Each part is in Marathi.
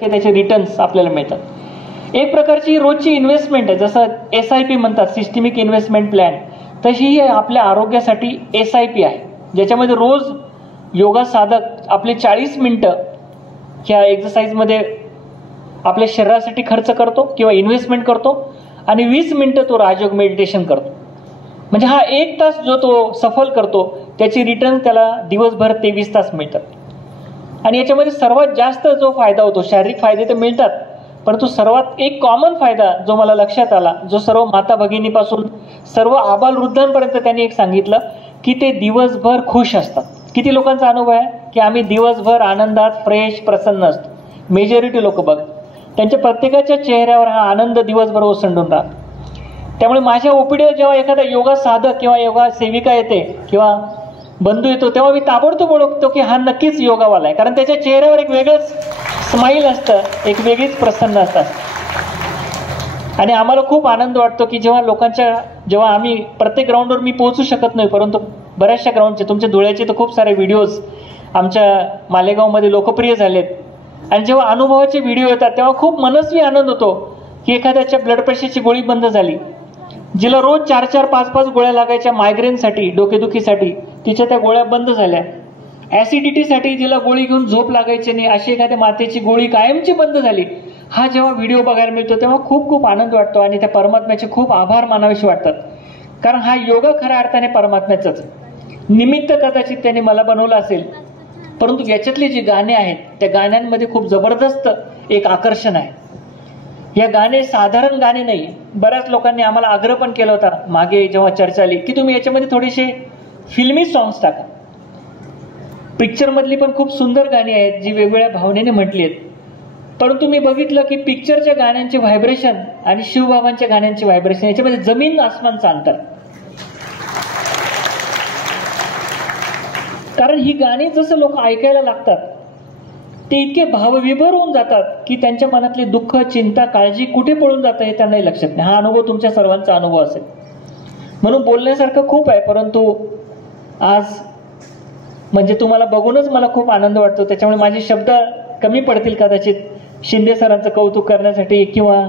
त्याचे रिटर्न्स आपल्याला मिळतात. एक प्रकारची रोजची इन्व्हेस्टमेंट आहे. जसं SIP म्हणतात, सिस्टमिक इन्व्हेस्टमेंट प्लॅन, तशी ही आपल्या आरोग्यासाठी SIP आहे, ज्याच्यामध्ये रोज योगा साधक आपले 40 मिनिटं ह्या एक्सरसाइजमध्ये आपल्या शरीरासाठी खर्च करतो किंवा इन्व्हेस्टमेंट करतो आणि 20 मिनिटं तो राजयोग मेडिटेशन करतो. म्हणजे हा 1 तास जो तो सफल करतो त्याची रिटर्न त्याला दिवसभर 23 तास मिळतात. आणि याच्यामध्ये सर्वात जास्त जो फायदा होतो, शारीरिक फायदे तर मिळतात, परंतु सर्वात एक कॉमन फायदा जो मला लक्षात आला, जो सर्व माता भगिनीपासून सर्व आबालवृद्धांपर्यंत त्यांनी एक सांगितलं की ते दिवसभर खुश असतात. किती लोकांचा अनुभव आहे की आम्ही दिवसभर आनंदात फ्रेश प्रसन्न असतो. मेजॉरिटी लोक बघ, त्यांच्या प्रत्येकाच्या चेहऱ्यावर हा आनंद दिवसभर ओसंडून राहतो. त्यामुळे माझ्या ओपीडीवर जेव्हा एखादा योगा साधक किंवा योगा सेविका येते किंवा बंधू येतो, तेव्हा मी ताबडतोब ओळखतो की हा नक्कीच योगावाला आहे, कारण त्याच्या चेहऱ्यावर एक वेगळंच स्माईल असतं, एक वेगळीच प्रसन्न असतात. आणि आम्हाला खूप आनंद वाटतो की जेव्हा आम्ही प्रत्येक ग्राउंडवर मी पोहोचू शकत नाही, परंतु बऱ्याचशा ग्राउंडचे, तुमच्या धुळ्याचे तर खूप सारे व्हिडिओज आमच्या मालेगावमध्ये लोकप्रिय झालेत. आणि जेव्हा अनुभवाचे व्हिडिओ येतात तेव्हा खूप मनस्वी आनंद होतो की एखाद्याच्या ब्लड प्रेशरची गोळी बंद झाली, जिला रोज 4-4, 5-5 गोळ्या लागायच्या मायग्रेनसाठी, डोकेदुखीसाठी, तिच्या त्या गोळ्या बंद झाल्या. ऍसिडिटीसाठी जिला गोळी घेऊन झोप लागायची नाही, अशी एखाद्या मातेची गोळी कायमची बंद झाली. हा जेव्हा व्हिडिओ बघायला मिळतो तेव्हा खूप खूप आनंद वाटतो आणि त्या परमात्म्याचे खूप आभार मानावेसे वाटतात. कारण हा योगा खऱ्या अर्थाने परमात्म्याचंच निमित्त कदाचित त्याने मला बनवलं असेल, परंतु याच्यातली जी गाणी आहेत त्या गाण्यांमध्ये खूप जबरदस्त एक आकर्षण आहे. या गाणे साधारण गाणे नाही. बऱ्याच लोकांनी आम्हाला आग्रह पण केला होता मागे जेव्हा चर्चा आली की तुम्ही याच्यामध्ये थोडेसे फिल्मी सॉंग्स टाका. पिक्चर मधली पण खूप सुंदर गाणी आहेत जी वेगवेगळ्या भावनेने म्हटली आहेत, परंतु मी बघितलं की पिक्चरच्या गाण्यांचे व्हायब्रेशन आणि शिवबाबांच्या गाण्यांचे व्हायब्रेशन याच्यामध्ये जमीन आसमानचं अंतर. कारण ही गाणी जसं लोक ऐकायला लागतात ते इतके भावविभोर होऊन जातात की त्यांच्या मनातली दुःख, चिंता, काळजी कुठे पळून जातं हे त्यांनाही लक्षात नाही. हा अनुभव तुमच्या सर्वांचा अनुभव असेल. म्हणून बोलण्यासारखं खूप आहे, परंतु आज म्हणजे तुम्हाला बघूनच मला खूप आनंद वाटतो. त्याच्यामुळे माझे शब्द कमी पडतील कदाचित शिंदे सरांचं कौतुक करण्यासाठी किंवा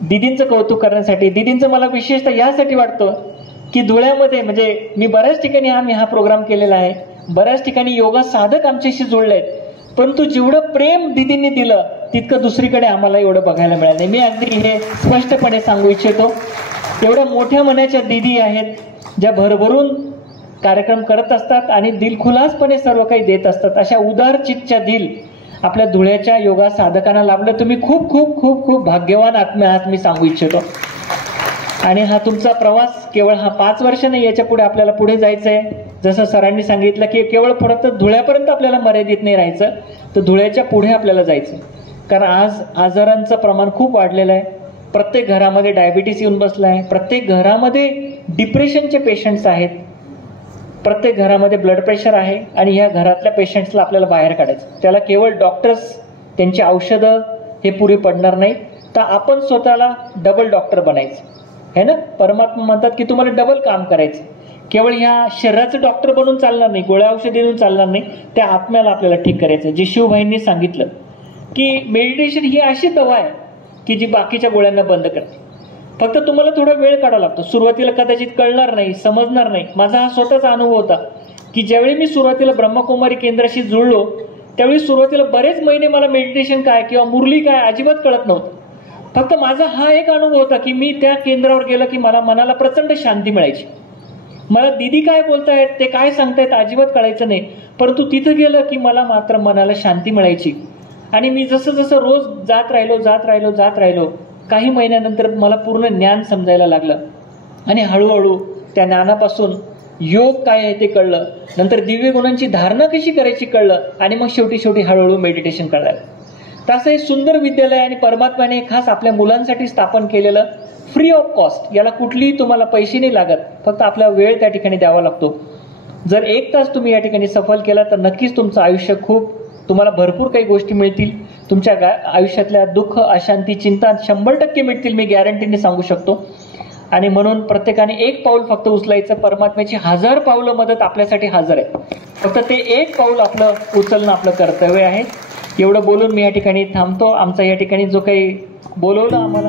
दिदींचं कौतुक करण्यासाठी. दिदींचं मला विशेषतः यासाठी वाटतं की धुळ्यामध्ये म्हणजे मी बऱ्याच ठिकाणी आम्ही हा प्रोग्राम केलेला आहे, बऱ्याच ठिकाणी योगा साधक आमच्याशी जोडले आहेत, परंतु जेवढं प्रेम दिदींनी दिलं तितकं दुसरीकडे आम्हाला एवढं बघायला मिळालं नाही. मी अगदी हे स्पष्टपणे सांगू इच्छितो. एवढ्या मोठ्या मनाच्या दिदी आहेत ज्या भरभरून कार्यक्रम करत असतात आणि दिलखुलासपणे सर्व काही देत असतात. अशा उदार चित्तच्या दिल आपल्या धुळ्याच्या योगा साधकांना लाभलं. तुम्ही खूप खूप खूप खूप भाग्यवान आत्मे आहात मी सांगू इच्छितो. आणि हा तुमचा प्रवास केवळ हा 5 वर्ष नाही, याच्या पुढे आपल्याला पुढे जायचंय. जसं सरांनी सांगितलं की केवळ फक्त धुळ्यापर्यंत आपल्याला मर्यादित नाही राहायचं, तर धुळ्याच्या पुढे आपल्याला जायचं. कारण आज आजारांचं प्रमाण खूप वाढलेलं आहे. प्रत्येक घरामध्ये डायबिटीस येऊन बसला आहे, प्रत्येक घरामध्ये डिप्रेशनचे पेशंट्स आहेत, प्रत्येक घरामध्ये ब्लड प्रेशर आहे. आणि ह्या घरातल्या पेशंट्सला आपल्याला बाहेर काढायचं. त्याला केवळ डॉक्टर्स, त्यांची औषधं हे पुरी पडणार नाही, तर आपण स्वतःला डबल डॉक्टर बनायचं है ना. परमात्मा म्हणतात की तुम्हाला डबल काम करायचं. केवळ ह्या शरीराचं डॉक्टर बनून चालणार नाही, गोळ्या औषध देऊन चालणार नाही, त्या आत्म्याला आपल्याला ठीक करायचं. जे शिवभाईंनी सांगितलं की मेडिटेशन ही अशी दवा आहे की जी बाकीच्या गोळ्यांना बंद करते. फक्त तुम्हाला थोडा वेळ काढावा लागतो. सुरुवातीला कदाचित कळणार नाही, समजणार नाही. माझा हा स्वतःचा अनुभव होता की ज्यावेळी मी सुरुवातीला ब्रह्मकुमारी केंद्राशी जुळलो त्यावेळी सुरुवातीला बरेच महिने मला मेडिटेशन काय किंवा मुरली काय अजिबात कळत नव्हतं. फक्त माझा हा एक अनुभव होता की मी त्या केंद्रावर गेलो की मला मनाला प्रचंड शांती मिळायची. मला दीदी काय बोलतायत, ते काय सांगतायत अजिबात कळायचं नाही, परंतु तिथं गेलं की मला मात्र मनाला शांती मिळायची. आणि मी जसं जसं रोज जात राहिलो काही महिन्यानंतर मला पूर्ण ज्ञान समजायला लागलं. आणि हळूहळू त्या ज्ञानापासून योग काय आहे ते कळलं, नंतर दिव्य गुणांची धारणा कशी करायची कळलं, आणि मग शेवटी हळूहळू मेडिटेशन कळलं. तसं हे सुंदर विद्यालय आणि परमात्म्याने खास आपल्या मुलांसाठी स्थापन केलेलं फ्री ऑफ कॉस्ट. याला कुठलीही तुम्हाला पैसे नाही लागत, फक्त आपला वेळ त्या ठिकाणी द्यावा लागतो. जर 1 तास तुम्ही या ठिकाणी सफल केला तर नक्कीच तुमचं आयुष्य तुम्हाला भरपूर काही गोष्टी मिळतील. तुमच्या आयुष्यातल्या दुःख, अशांती, चिंता 100% मिळतील, मी गॅरंटीने सांगू शकतो. आणि म्हणून प्रत्येकाने 1 पाऊल फक्त उचलायचं. परमात्म्याची 1000 पावलं मदत आपल्यासाठी हजर आहे. फक्त ते 1 पाऊल आपलं उचलणं आपलं कर्तव्य आहे. एवढं बोलून मी या ठिकाणी थांबतो. आमचा या ठिकाणी जो काही बोलवलं आम्हाला